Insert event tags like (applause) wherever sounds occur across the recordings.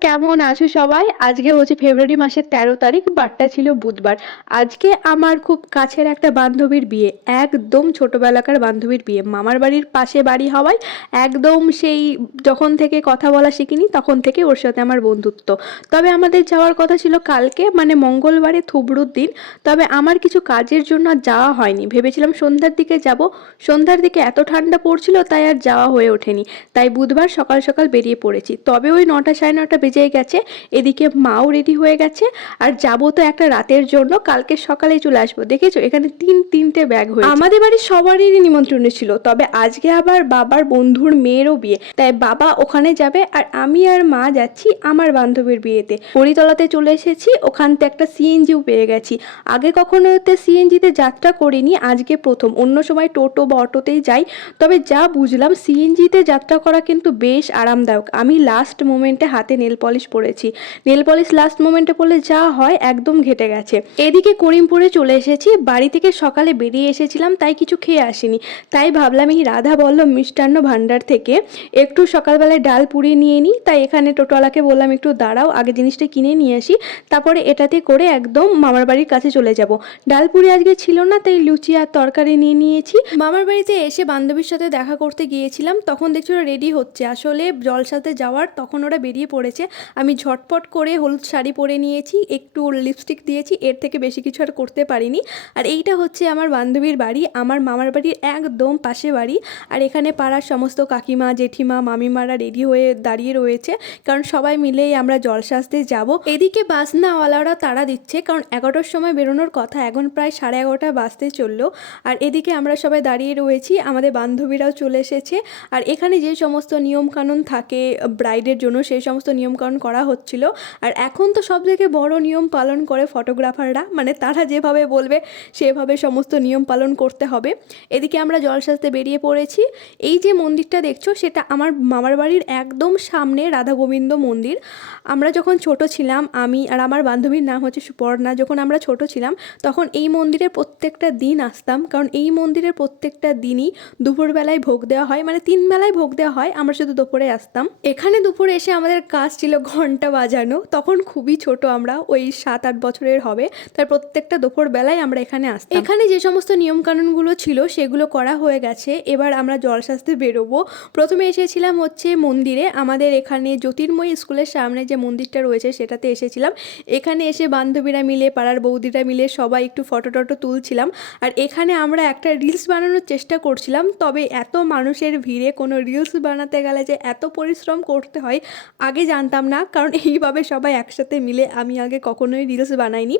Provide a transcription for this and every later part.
কেমন আছো সবাই? আজকে হচ্ছে ফেব্রুয়ারি মাসের তেরো তারিখ, বারটা ছিল বুধবার। আজকে আমার খুব কাছের একটা বান্ধবীর বিয়ে, একদম ছোটবেলাকার বান্ধবীর বিয়ে। মামার বাড়ির পাশে বাড়ি হওয়ায় একদম সেই যখন থেকে কথা বলা শিখিনি, তখন থেকে ওর সাথে আমার বন্ধুত্ব। তবে আমাদের যাওয়ার কথা ছিল কালকে মানে মঙ্গলবারে থুবড়ুর দিন। তবে আমার কিছু কাজের জন্য যাওয়া হয়নি। ভেবেছিলাম সন্ধ্যার দিকে যাব। সন্ধ্যার দিকে এত ঠান্ডা পড়ছিল, তাই আর যাওয়া হয়ে ওঠেনি। তাই বুধবার সকাল সকাল বেরিয়ে পড়েছি। তবে ওই নটা সাড়ে নটা বেজে গেছে, এদিকে মাও রেডি হয়ে গেছে, আর যাব তো একটা রাতের জন্য, কালকে সকালে চলে আসব। দেখেছ? এখানে তিন, তিনটে ব্যাগ হয়ে আমাদের বাড়ির সবারই নিমন্ত্রণ ছিল, তবে আজকে আবার বাবার বন্ধুর মেয়েরও বিয়ে। তাই বাবা ওখানে যাবে, আর আমি আর মা যাচ্ছি আমার বান্ধবীর বিয়েতে। হরিতলাতে চলে এসেছি, ওখান থেকে একটা সিএনজিও পেয়ে গেছি। আগে কখনো সিএনজিতে যাত্রা করিনি, আজকে প্রথম। অন্য সময় টোটো বা অটোতেই যাই, তবে যা বুঝলাম সিএনজিতে যাত্রা করা কিন্তু বেশ আরামদায়ক। আমি লাস্ট মোমেন্টে হাতে নেল পলিশ পরেছি। নেল পলিশ লাস্ট মোমেন্টে পরলে যা হয় একদম ঘেটে গেছে। এদিকে করিমপুরে চলে এসেছি। বাড়ি থেকে সকালে বেরিয়ে এসেছিলাম, তাই কিছু খেয়ে আসিনি। তাই ভাবলাম এই রাধা বল্ল মিষ্টান্ন ভাণ্ডার থেকে একটু সকালবেলায় ডাল পুড়িয়ে নিয়ে নিই। তাই এখানে টোটোওয়ালাকে বললাম, একটু দাঁড়াও, আগে জিনিসটা কিনে নিয়ে আসি। তারপরে এটাতে করে একদম মামার বাড়ির কাছে চলে যাব। ডাল পুরি আজকে ছিল না, তাই লুচি আর তরকারি নিয়ে নিয়েছি। মামার বাড়িতে এসে বান্ধবীর সাথে দেখা করতে গিয়েছিলাম। তখন দেখছি ওরা রেডি হচ্ছে। আসলে জলসাতে যাওয়ার, তখন ওরা বেরিয়ে পড়েছে। আমি ঝটপট করে হলুদ শাড়ি পরে নিয়েছি, একটু লিপস্টিক দিয়েছি, এর থেকে বেশি কিছু আর করতে পারিনি। আর এইটা হচ্ছে আমার বান্ধবীর বাড়ি, আমার মামার বাড়ির একদম পাশে বাড়ি। আর এখানে পাড়ার সমস্ত কাকিমা, জেঠিমা, মামিমারা রেডি হয়ে দাঁড়িয়ে রয়েছে। কারণ সবাই মিলেই আমরা জল জলসাজতে যাব। এদিকে বাস নাওয়ালারা তারা দিচ্ছে, কারণ এগারোটার সময় বেরোনোর কথা, এখন প্রায় সাড়ে এগারোটা বাজতে চলল। আর এদিকে আমরা সবাই দাঁড়িয়ে রয়েছি, আমাদের বান্ধবীরাও চলে এসেছে। আর এখানে যে সমস্ত নিয়মকানুন থাকে ব্রাইডের জন্য সেই সমস্ত নিয়মকানুন করা হচ্ছিল। আর এখন তো সব থেকে বড় নিয়ম পালন করে ফটোগ্রাফাররা। মানে তারা যেভাবে বলবে, সেভাবে সমস্ত নিয়ম পালন করতে হবে। এদিকে আমরা জল সাজতে বেরিয়ে পড়েছি। এই যে মন্দিরটা দেখছ, সেটা আমার মামার বাড়ির একদম সামনে রাধা গোবিন্দ মন্দির। আমরা যখন ছোট ছিলাম, আমি আর আমার বান্ধবীর নাম হচ্ছে সুপর্ণা, যখন আমরা ছোট ছিলাম, তখন এই মন্দিরে প্রত্যেকটা দিন আসতাম। কারণ এই মন্দিরের প্রত্যেকটা দিনই দুপুরবেলায় ভোগ দেওয়া হয়। মানে তিন বেলায় ভোগ দেওয়া হয়, আমরা শুধু দুপুরে আসতাম। এখানে দুপুরে এসে আমাদের কাজ ছিল ঘণ্টা বাজানো, তখন খুবই ছোট আমরা, ওই সাত আট বছরের হবে তাই প্রত্যেকটা দুপুর বেলায় আমরা এখানে আসতাম। এখানে যে সমস্ত নিয়মকানুনগুলো ছিল, সেগুলো করা হয়ে গেছে, এবার আমরা জলশাস্তে বেরোবো। প্রথমে এসেছিলাম হচ্ছে মন্দিরে, আমাদের এখানে জ্যোতির্ময় স্কুলের সামনে যে মন্দিরটা রয়েছে, সেটাতে এসেছিলাম। এখানে এসে বান্ধবীরা মিলে, পাড়ার বৌদিরা মিলে সবাই একটু ফটো টটো তুলছিলাম, আর এখানে আমরা একটা রিলস বানানোর চেষ্টা করছিলাম, তবে এত মানুষের ভিড়ে কোনো রিলস বানাতে গেলে যে এত পরিশ্রম করতে হয়, আগে জানতাম না, কারণ এইভাবে সবাই একসাথে মিলে আমি আগে কখনোই রিলস বানাইনি।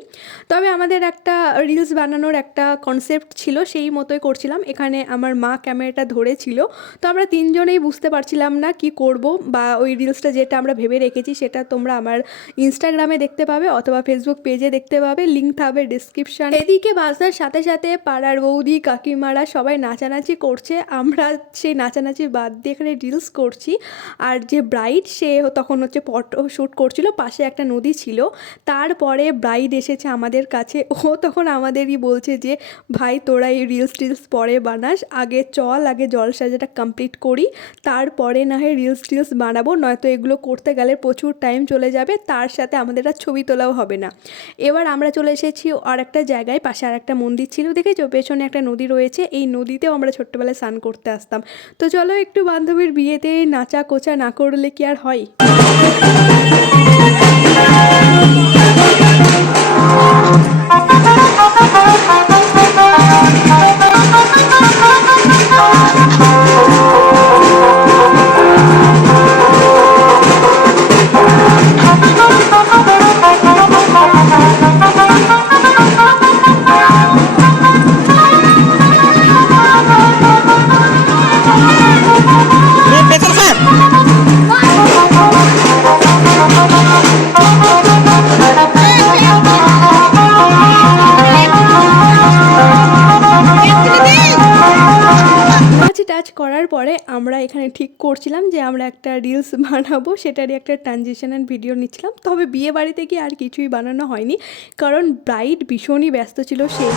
তবে আমাদের একটা রিলস বানানোর একটা কনসেপ্ট ছিল, সেই মতোই করছিলাম। এখানে আমার মা ক্যামেরাটা ধরেছিল। তো আমরা তিনজনেই বুঝতে পারছিলাম না কি করব বা ওই রিলসটা যেটা আমরা ভেবে রেখেছি সেটা তোমরা আমার ইনস্টাগ্রামে দেখতে পাবে অথবা ফেসবুক পেজে দেখতে পাবে। লিঙ্ক থাকবে ডিসক্রিপশান এদিকে বাজনার সাথে সাথে পাড়ার বৌদি, কাকিমারা সবাই নাচানাচি করছে। আমরা সেই নাচানাচি বাদ দিয়ে এখানে রিলস করছি। আর যে ব্রাইড সে তখন হচ্ছে ফটো শ্যুট করছিল, পাশে একটা নদী ছিল। তারপরে ব্রাইড এসেছে আমাদের কাছে। ও তখন আমাদেরই বলছে যে, ভাই, তোরা এই রিলস টিলস পরে বানাস। আগে চল, আগে জলসাজাটা কমপ্লিট করি। তারপরে না হয় রিলস টিলস বানাবো। নয়তো এগুলো করতে গেলে প্রচুর টাইম চলে যাবে। তার সাথে আমাদের আর ছবি তোলাও হবে না। এবার আমরা চলে এসেছি আর একটা জায়গায়, পাশে আর একটা মন্দির ছিল, দেখেছ? পেছনে একটা নদী রয়েছে। এই নদীতেও আমরা ছোট্টবেলায় স্নান করতে আসতাম। তো চলো, একটু বান্ধবীর বিয়েতে নাচা কোচা না করলে কি আর হয়? Thank you. করছিলাম যে আমরা একটা রিলস (laughs) বানাবো, সেটারই একটা ট্রানজিশনাল ভিডিও নিচ্ছিলাম। তবে বিয়ে বাড়িতে গিয়ে আর কিছুই বানানো হয়নি, কারণ ব্রাইড ভীষণই ব্যস্ত ছিল সেই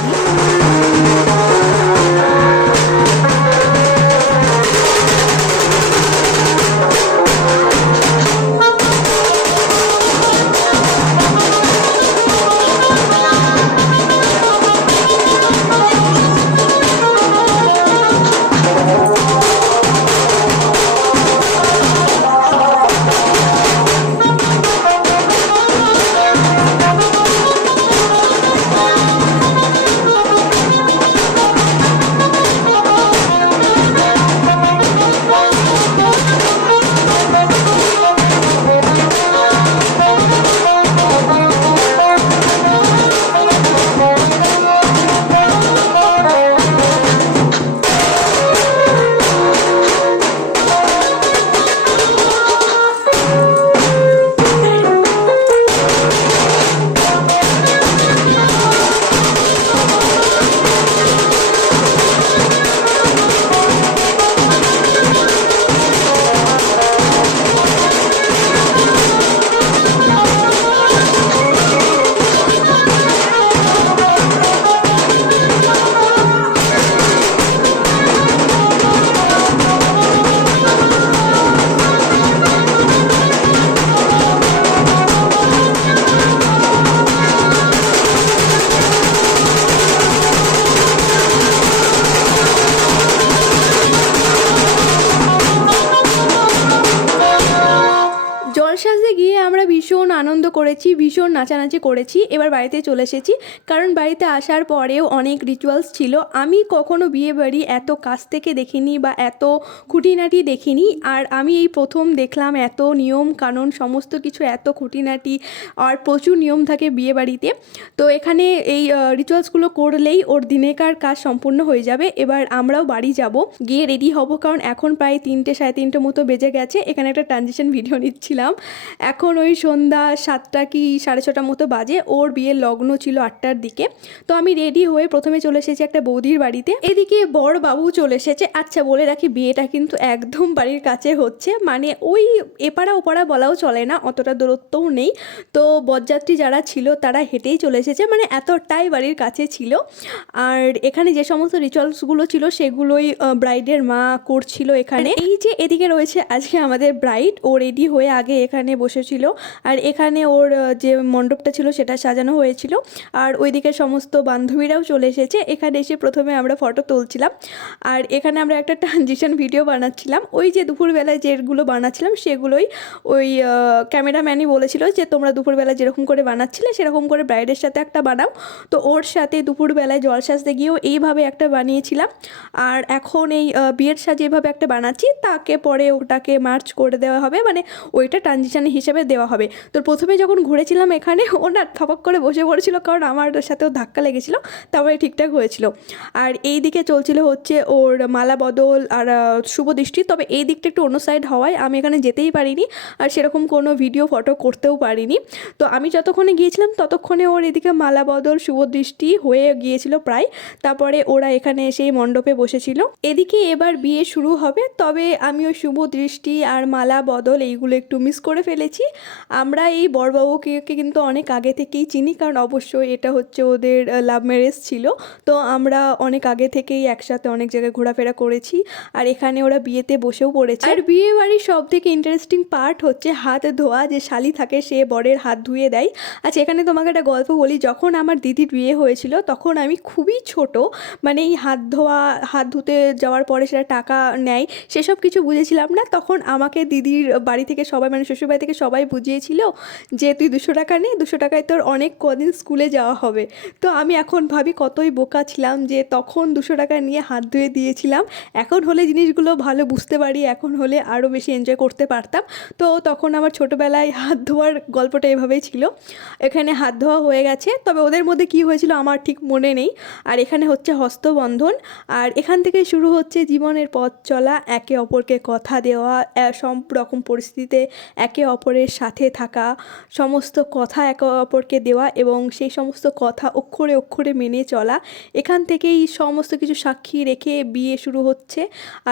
নাচানাচি করেছি, এবার বাড়িতে চলে এসেছি। কারণ বাড়িতে আসার পরেও অনেক রিচুয়ালস ছিল। আমি কখনো বিয়ে বাড়ি এত কাছ থেকে দেখিনি বা এত খুঁটিনাটি দেখিনি। আর আমি এই প্রথম দেখলাম এত নিয়ম কানুন সমস্ত কিছু, এত খুঁটিনাটি আর প্রচুর নিয়ম থাকে বিয়ে বাড়িতে তো এখানে এই রিচুয়ালসগুলো করলেই ওর দিনেকার কাজ সম্পূর্ণ হয়ে যাবে। এবার আমরাও বাড়ি যাব। গিয়ে রেডি হব কারণ এখন প্রায় তিনটে, সাড়ে তিনটে মতো বেজে গেছে। এখানে একটা ট্রানজিশন ভিডিও নিচ্ছিলাম। এখন ওই সন্ধ্যা সাতটা কি সাড়ে ছটার মতো বাজে ওর বিয়ের লগ্ন ছিল আটটার দিকে। তো আমি রেডি হয়ে প্রথমে চলে এসেছি একটা বৌদির বাড়িতে। এদিকে বড় বাবু চলে এসেছে। আচ্ছা বলে রাখি বিয়েটা কিন্তু একদম বাড়ির কাছে হচ্ছে। মানে ওই এপাড়া ওপাড়া বলাও চলে না অতটা দূরত্বও নেই। তো বরযাত্রী যারা ছিল তারা হেঁটেই চলে এসেছে। মানে এতটাই বাড়ির কাছে ছিল। আর এখানে যে সমস্ত রিচুয়ালসগুলো ছিল সেগুলোই ব্রাইডের মা করছিল এখানে। এই যে এদিকে রয়েছে আজকে আমাদের ব্রাইড ও রেডি হয়ে আগে এখানে বসেছিল। আর এখানে ওর যে মণ্ডপটা ছিল, সেটা সাজানো হয়েছিল। আর ওইদিকে সমস্ত বান্ধবীরাও চলে এসেছে। এখানে এসে প্রথমে আমরা ফটো তুলছিলাম। আর এখানে আমরা একটা ট্রানজিশন ভিডিও বানাচ্ছিলাম। ওই যে দুপুরবেলায় যেগুলো বানাচ্ছিলাম, সেগুলোই ওই ক্যামেরাম্যানই বলেছিল যে, তোমরা দুপুরবেলা যেরকম করে বানাচ্ছিলে, সেরকম করে ব্রাইডের সাথে একটা বানাও। তো ওর সাথে দুপুরবেলায় জল সাজতে গিয়েও এইভাবে একটা বানিয়েছিলাম। আর এখন এই বিয়ের সাজে এভাবে একটা বানাচ্ছি, তাকে পরে ওটাকে মার্চ করে দেওয়া হবে। মানে ওইটা ট্রানজিশন হিসেবে দেওয়া হবে। তো প্রথমে যখন ঘুরেছিলাম এখানে ও (laughs) না থপক করে বসে পড়েছিল কারণ আমার সাথেও ধাক্কা লেগেছিল, তারপরে ঠিকঠাক হয়েছিল। আর এই দিকে চলছিল হচ্ছে ওর মালা বদল আর শুভ দৃষ্টি, তবে এই দিকটা একটু অন্য সাইড হওয়ায় আমি এখানে যেতেই পারিনি আর সেরকম কোনো ভিডিও ফটো করতেও পারিনি। তো আমি যতক্ষণে গিয়েছিলাম ততক্ষণে ওর এদিকে মালা বদল, শুভ দৃষ্টি হয়ে গিয়েছিল প্রায়, তারপরে ওরা এখানে এসে মণ্ডপে বসেছিল। এদিকে এবার বিয়ে শুরু হবে, তবে আমি ওই শুভ দৃষ্টি আর মালা বদল এইগুলো একটু মিস করে ফেলেছি। আমরা এই বড়বাবুকে কিন্তু অনেক আগে থেকেই চিনি, কারণ অবশ্যই এটা হচ্ছে ওদের লাভ ম্যারেজ ছিল। তো আমরা অনেক আগে থেকেই একসাথে অনেক জায়গায় ঘোরাফেরা করেছি। আর এখানে ওরা বিয়েতে বসেও পড়েছে। আর বিয়ে বাড়ির সব থেকে ইন্টারেস্টিং পার্ট হচ্ছে হাত ধোয়া, যে শালি থাকে সে বরের হাত ধুয়ে দেয়। আচ্ছা এখানে তোমাকে একটা গল্প বলি। যখন আমার দিদির বিয়ে হয়েছিল, তখন আমি খুবই ছোট। মানে এই হাত ধোয়া, হাত ধুতে যাওয়ার পরে সেটা টাকা নেয়, সেসব কিছু বুঝেছিলাম না। তখন আমাকে দিদির বাড়ি থেকে সবাই মানে শ্বশুরবাড়ি থেকে সবাই বুঝিয়েছিল যে, তুই দুশো টাকা নে দুশো টাকায় তোর অনেক কদিন স্কুলে যাওয়া হবে। তো আমি এখন ভাবি কতই বোকা ছিলাম যে তখন দুশো টাকা নিয়ে হাত ধুয়ে দিয়েছিলাম। এখন হলে জিনিসগুলো ভালো বুঝতে পারি, এখন হলে আরও বেশি এনজয় করতে পারতাম। তো তখন আমার ছোটোবেলায় হাত ধোয়ার গল্পটা এভাবেই ছিল। এখানে হাত ধোয়া হয়ে গেছে, তবে ওদের মধ্যে কি হয়েছিল আমার ঠিক মনে নেই। আর এখানে হচ্ছে হস্তবন্ধন, আর এখান থেকে শুরু হচ্ছে জীবনের পথ চলা, একে অপরকে কথা দেওয়া সব রকম পরিস্থিতিতে একে অপরের সাথে থাকা, সমস্ত কথা একে অপরকে দেওয়া এবং সেই সমস্ত কথা অক্ষরে অক্ষরে মেনে চলা, এখান থেকেই সমস্ত কিছু সাক্ষী রেখে বিয়ে শুরু হচ্ছে।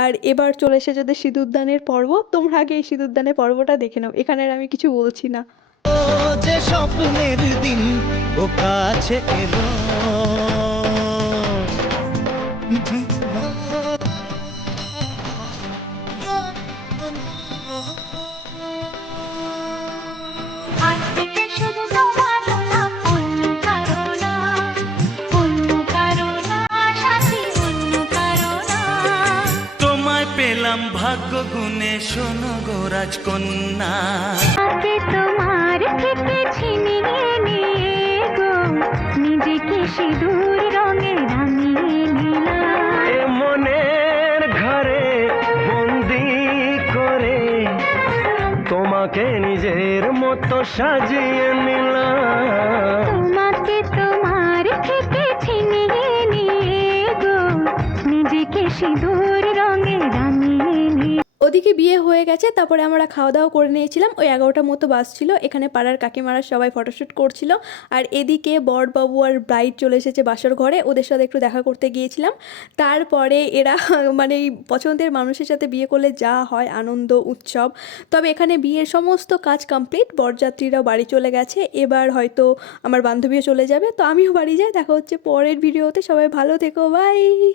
আর এবার চলে এসে যদি সিঁদুরদানের পর্ব। তোমরা আগে এই সিঁদুরদানের পর্বটা দেখে নাও, এখানে আমি কিছু বলছি না। ও কাছে এলো। পেলাম ভাগ্য গুণে শোনো গো রাজকন্যা। তোমার থেকে ছিনিয়ে নিয়ে গো। নিজেকে সিঁদুর রঙে রাঙিয়ে নিলাম। মনের ঘরে বন্দি করে তোমাকে নিজের মতো সাজিয়ে নিলাম। তোমাকে তোমার থেকে ছিনিয়ে নিয়ে গো। নিজেকে সিঁদুর ওদিকে বিয়ে হয়ে গেছে, তারপরে আমরা খাওয়া দাওয়া করে নিয়েছিলাম। ওই এগারোটার মতো বাস ছিল। এখানে পাড়ার কাকিমারা সবাই ফটোশ্যুট করছিল। আর এদিকে বরবাবু আর ব্রাইড চলে এসেছে বাসর ঘরে। ওদের সাথে একটু দেখা করতে গিয়েছিলাম। তারপরে এরা (laughs) মানে পছন্দের মানুষের সাথে বিয়ে করলে যা হয়, আনন্দ, উৎসব। তবে এখানে বিয়ের সমস্ত কাজ কমপ্লিট বরযাত্রীরাও বাড়ি চলে গেছে। এবার হয়তো আমার বান্ধবীও চলে যাবে। তো আমিও বাড়ি যাই। দেখা হচ্ছে পরের ভিডিওতে সবাই ভালো থেকো। বাই